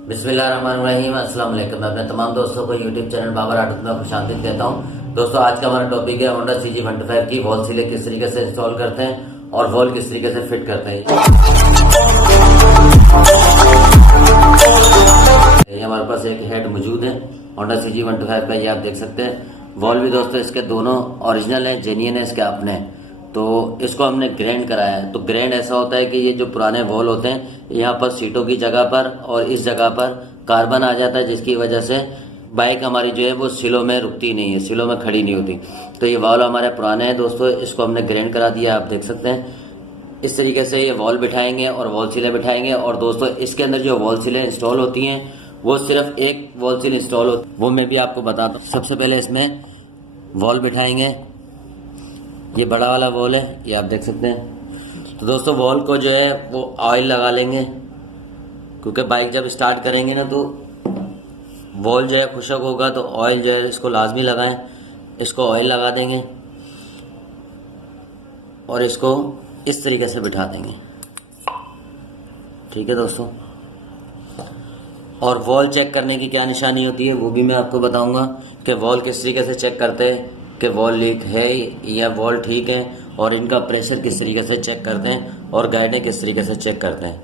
बिस्मिल्लाहिर्रहमानिर्रहीम। अस्सलाम वालेकुम। मैं अपने तमाम दोस्तों को यूट्यूब चैनल बाबर आटो में खुशामदीद कहता हूँ। दोस्तों, आज का हमारा टॉपिक है होंडा CG125 की वॉल सीलें किस तरीके से इंस्टॉल करते हैं और वॉल किस तरीके से फिट करते हैं। ये हमारे पास एक हेड मौजूद है होंडा CG125 का, ये आप देख सकते हैं। वॉल भी दोस्तों इसके दोनों ओरिजिनल है, जेन्युइन है, इसके अपने हैं। तो इसको हमने ग्रैंड कराया है। तो ग्रैंड ऐसा होता है कि ये जो पुराने वॉल होते हैं, यहाँ पर सीटों की जगह पर और इस जगह पर कार्बन आ जाता है, जिसकी वजह से बाइक हमारी जो है वो सिलों में रुकती नहीं है, सिलों में खड़ी नहीं होती। तो ये वॉल हमारे पुराने हैं दोस्तों, इसको हमने ग्रैंड करा दिया, आप देख सकते हैं। इस तरीके से ये वॉल बिठाएंगे और वॉल सीलें बिठाएंगे। और दोस्तों, इसके अंदर जो वॉल सीलें इंस्टॉल होती हैं वो सिर्फ एक वॉल सील इंस्टॉल होती है, वो मैं भी आपको बताता हूँ। सबसे पहले इसमें वॉल बिठाएंगे, ये बड़ा वाला वॉल है, ये आप देख सकते हैं। तो दोस्तों, वॉल को जो है वो ऑयल लगा लेंगे, क्योंकि बाइक जब स्टार्ट करेंगे ना तो वॉल जो है खुशक होगा, तो ऑयल जो है इसको लाजमी लगाएं। इसको ऑयल लगा देंगे और इसको इस तरीके से बिठा देंगे, ठीक है दोस्तों। और वॉल चेक करने की क्या निशानी होती है वो भी मैं आपको बताऊंगा कि वॉल किस तरीके से चेक करते हैं कि वॉल लीक है या वॉल ठीक है, और इनका प्रेशर किस तरीके से चेक करते हैं और गाइडें किस तरीके से चेक करते हैं।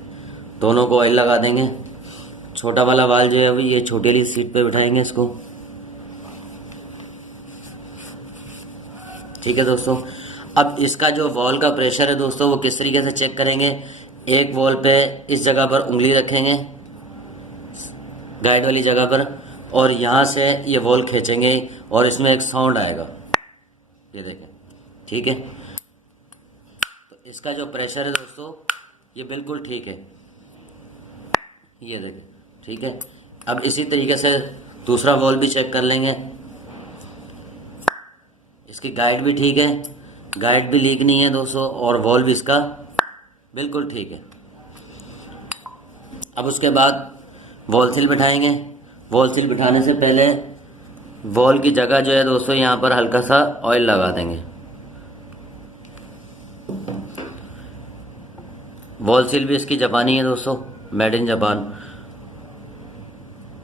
दोनों को ऑयल लगा देंगे। छोटा वाला वाल जो है अभी ये छोटी वाली सीट पे बिठाएंगे इसको, ठीक है दोस्तों। अब इसका जो वॉल का प्रेशर है दोस्तों, वो किस तरीके से चेक करेंगे। एक वॉल पे इस जगह पर उंगली रखेंगे, गाइड वाली जगह पर, और यहाँ से ये वॉल खींचेंगे और इसमें एक साउंड आएगा, ये देखें, ठीक है। तो इसका जो प्रेशर है दोस्तों ये बिल्कुल ठीक है, ये देखें, ठीक है। अब इसी तरीके से दूसरा वॉल भी चेक कर लेंगे। इसकी गाइड भी ठीक है, गाइड भी लीक नहीं है दोस्तों, और वॉल भी इसका बिल्कुल ठीक है। अब उसके बाद वॉल सील बिठाएंगे। वॉल सील बिठाने से पहले वॉल की जगह जो है दोस्तों यहाँ पर हल्का सा ऑयल लगा देंगे। वॉल सील भी इसकी जापानी है दोस्तों, मेड इन जापान।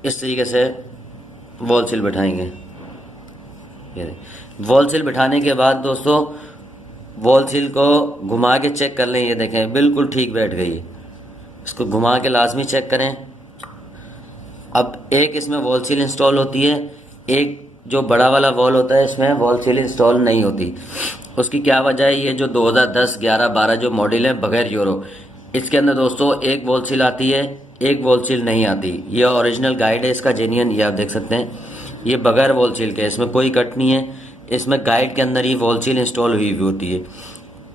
इस तरीके से वॉल सील बिठाएंगे। ये वॉल सील बिठाने के बाद दोस्तों वॉल सील को घुमा के चेक कर लें, ये देखें बिल्कुल ठीक बैठ गई है। इसको घुमा के लाजमी चेक करें। अब एक इसमें वॉल सील इंस्टॉल होती है, एक जो बड़ा वाला वॉल होता है इसमें वॉल सील इंस्टॉल नहीं होती। उसकी क्या वजह है, ये जो 2010, 11, 12 जो मॉडल है बगैर यूरो, इसके अंदर दोस्तों एक वॉल सील आती है, एक वॉल सील नहीं आती। ये ओरिजिनल गाइड है इसका, जेन्युइन, ये आप देख सकते हैं। ये बगैर वॉल सील के, इसमें कोई कट नहीं है, इसमें गाइड के अंदर ही वॉल सील इंस्टॉल हुई होती है।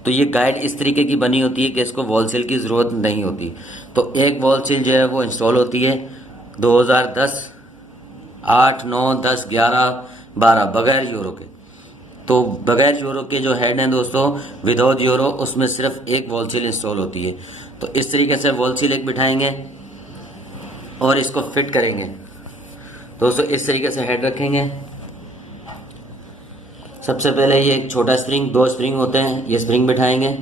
तो ये गाइड इस तरीके की बनी होती है कि इसको वॉल सील की ज़रूरत नहीं होती। तो एक वॉल सील जो है वो इंस्टॉल होती है 2010, 8, 9, 10, 11, 12 बगैर यूरो के। तो बगैर यूरो के जो हेड हैं दोस्तों, विदाउट यूरो, उसमें सिर्फ एक वॉल सील इंस्टॉल होती है। तो इस तरीके से वॉल सील एक बिठाएंगे और इसको फिट करेंगे दोस्तों। इस तरीके से हेड रखेंगे। सबसे पहले ये एक छोटा स्प्रिंग, 2 स्प्रिंग होते हैं, ये स्प्रिंग बिठाएंगे।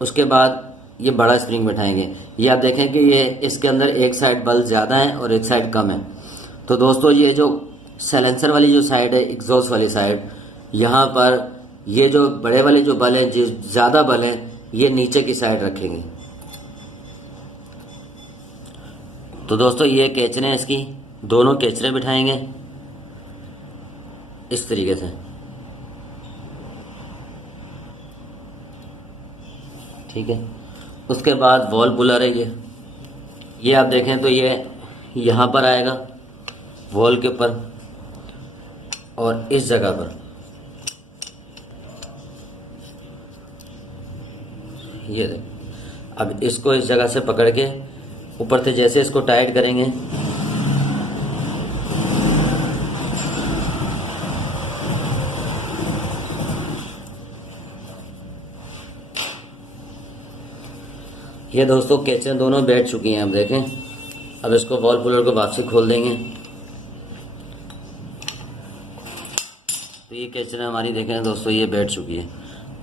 उसके बाद ये बड़ा स्प्रिंग बिठाएंगे। ये आप देखें कि ये इसके अंदर एक साइड बल ज़्यादा है और एक साइड कम है। तो दोस्तों, ये जो साइलेंसर वाली जो साइड है, एग्जॉस्ट वाली साइड, यहाँ पर ये जो बड़े वाले जो बल हैं, जो ज़्यादा बल हैं, ये नीचे की साइड रखेंगे। तो दोस्तों, ये केचरे हैं इसकी, दोनों केचरे बिठाएंगे इस तरीके से, ठीक है। उसके बाद वॉल पुलर है ये आप देखें तो ये यहाँ पर आएगा वॉल के ऊपर और इस जगह पर, ये देख। अब इसको इस जगह से पकड़ के ऊपर से जैसे इसको टाइट करेंगे, ये दोस्तों केचें दोनों बैठ चुकी हैं, आप देखें। अब इसको वॉल पुलर को वापसी खोल देंगे। तो ये केचें हमारी देखें दोस्तों, ये बैठ चुकी है।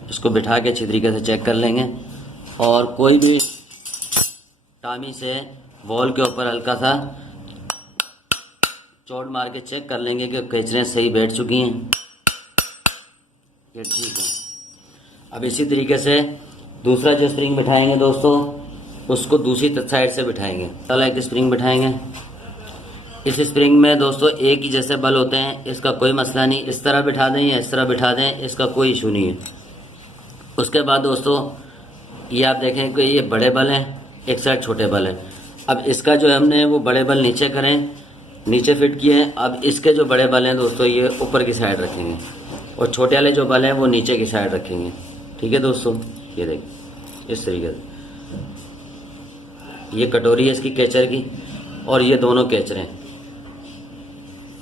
इसको बिठा के अच्छी तरीके से चेक कर लेंगे। और कोई भी टामी से वॉल के ऊपर हल्का सा चोट मार के चेक कर लेंगे कि केचरें सही बैठ चुकी हैं, ये ठीक है। अब इसी तरीके से दूसरा जो स्प्रिंग बिठाएंगे दोस्तों, उसको दूसरी साइड से बिठाएंगे। पहला एक स्प्रिंग बिठाएंगे। इस स्प्रिंग में दोस्तों एक ही जैसे बल होते हैं, इसका कोई मसला नहीं। इस तरह बिठा दें या इस तरह बिठा दें, इसका कोई इशू नहीं है। उसके बाद दोस्तों ये आप देखें कि ये बड़े बल हैं, एक साइड छोटे बल हैं। अब इसका जो हमने वो बड़े बल नीचे करें, नीचे फिट किए हैं। अब इसके जो बड़े बल हैं दोस्तों ये ऊपर की साइड रखेंगे और छोटे वाले जो बल हैं वो नीचे की साइड रखेंगे। ठीक है दोस्तों, ये देखिए इस तरीके से। ये कटोरी है इसकी केचर की और ये दोनों केचरें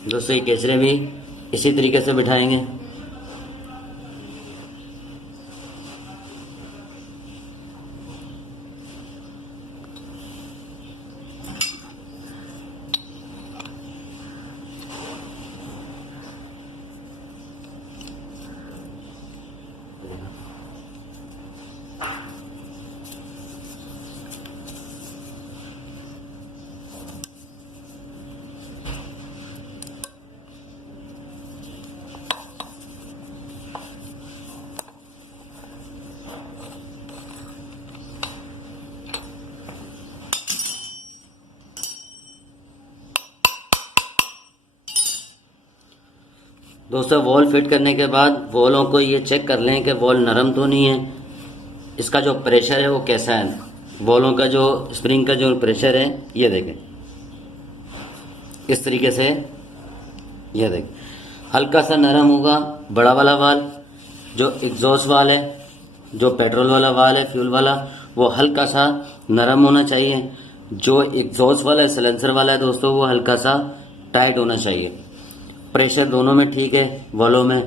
दोस्तों, ये केचरें भी इसी तरीके से बिठाएंगे। दोस्तों वॉल फिट करने के बाद वॉलों को ये चेक कर लें कि वॉल नरम तो नहीं है, इसका जो प्रेशर है वो कैसा है। वॉलों का जो स्प्रिंग का जो प्रेशर है ये देखें इस तरीके से, ये देखें हल्का सा नरम होगा। बड़ा वाला वाल जो एग्जॉस्ट वाल है, जो पेट्रोल वाला वाल है फ्यूल वाला, वो हल्का सा नरम होना चाहिए। जो एग्जॉस्ट वाला है सिलेंसर वाला है दोस्तों, वो हल्का सा टाइट होना चाहिए। प्रेशर दोनों में ठीक है, वॉलों में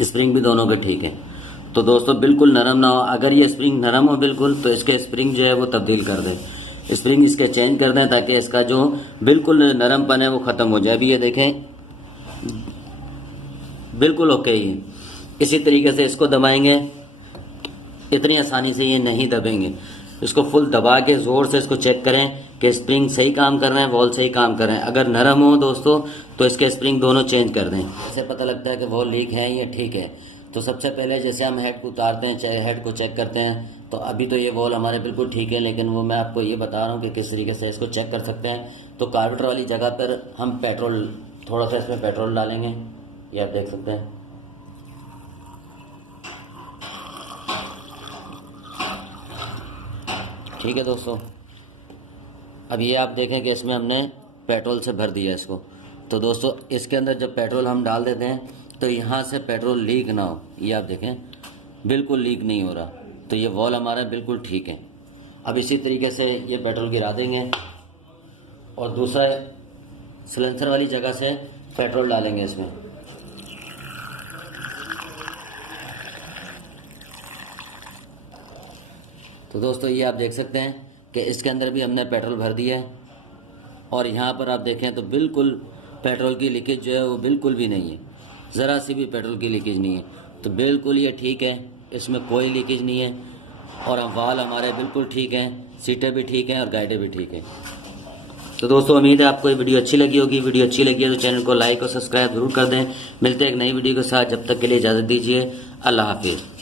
स्प्रिंग भी दोनों के ठीक है। तो दोस्तों बिल्कुल नरम ना हो। अगर ये स्प्रिंग नरम हो बिल्कुल, तो इसके स्प्रिंग जो है वो तब्दील कर दें, स्प्रिंग इसके चेंज कर दें ताकि इसका जो बिल्कुल नरमपन है वो ख़त्म हो जाए। अभी ये देखें बिल्कुल ओके ही है। इसी तरीके से इसको दबाएंगे, इतनी आसानी से ये नहीं दबेंगे। इसको फुल दबा के ज़ोर से इसको चेक करें कि स्प्रिंग सही काम कर रहे हैं, वॉल सही काम कर रहे हैं। अगर नरम हो दोस्तों तो इसके स्प्रिंग दोनों चेंज कर दें। ऐसे पता लगता है कि वॉल लीक है या ठीक है। तो सबसे पहले जैसे हम हेड को उतारते हैं, हेड को चेक करते हैं, तो अभी तो ये वॉल हमारे बिल्कुल ठीक है, लेकिन वो मैं आपको ये बता रहा हूँ कि किस तरीके से इसको चेक कर सकते हैं। तो कार्बेटर वाली जगह पर हम पेट्रोल, थोड़ा सा इसमें पेट्रोल डालेंगे, ये आप देख सकते हैं। ठीक है दोस्तों, अब ये आप देखें कि इसमें हमने पेट्रोल से भर दिया इसको। तो दोस्तों इसके अंदर जब पेट्रोल हम डाल देते हैं तो यहाँ से पेट्रोल लीक ना हो, ये आप देखें बिल्कुल लीक नहीं हो रहा। तो ये वॉल हमारा बिल्कुल ठीक है। अब इसी तरीके से ये पेट्रोल गिरा देंगे और दूसरा सिलेंसर वाली जगह से पेट्रोल डालेंगे इसमें। तो दोस्तों ये आप देख सकते हैं कि इसके अंदर भी हमने पेट्रोल भर दिया है और यहाँ पर आप देखें तो बिल्कुल पेट्रोल की लीकेज जो है वो बिल्कुल भी नहीं है, ज़रा सी भी पेट्रोल की लीकेज नहीं है। तो बिल्कुल ये ठीक है, इसमें कोई लीकेज नहीं है और वाल हमारे बिल्कुल ठीक हैं, सीटें भी ठीक हैं और गाइडें भी ठीक हैं। तो दोस्तों उम्मीद है आपको ये वीडियो अच्छी लगी होगी। वीडियो अच्छी लगी है तो चैनल को लाइक और सब्सक्राइब जरूर कर दें। मिलते हैं एक नई वीडियो के साथ, जब तक के लिए इजाज़त दीजिए। अल्लाह हाफिज़।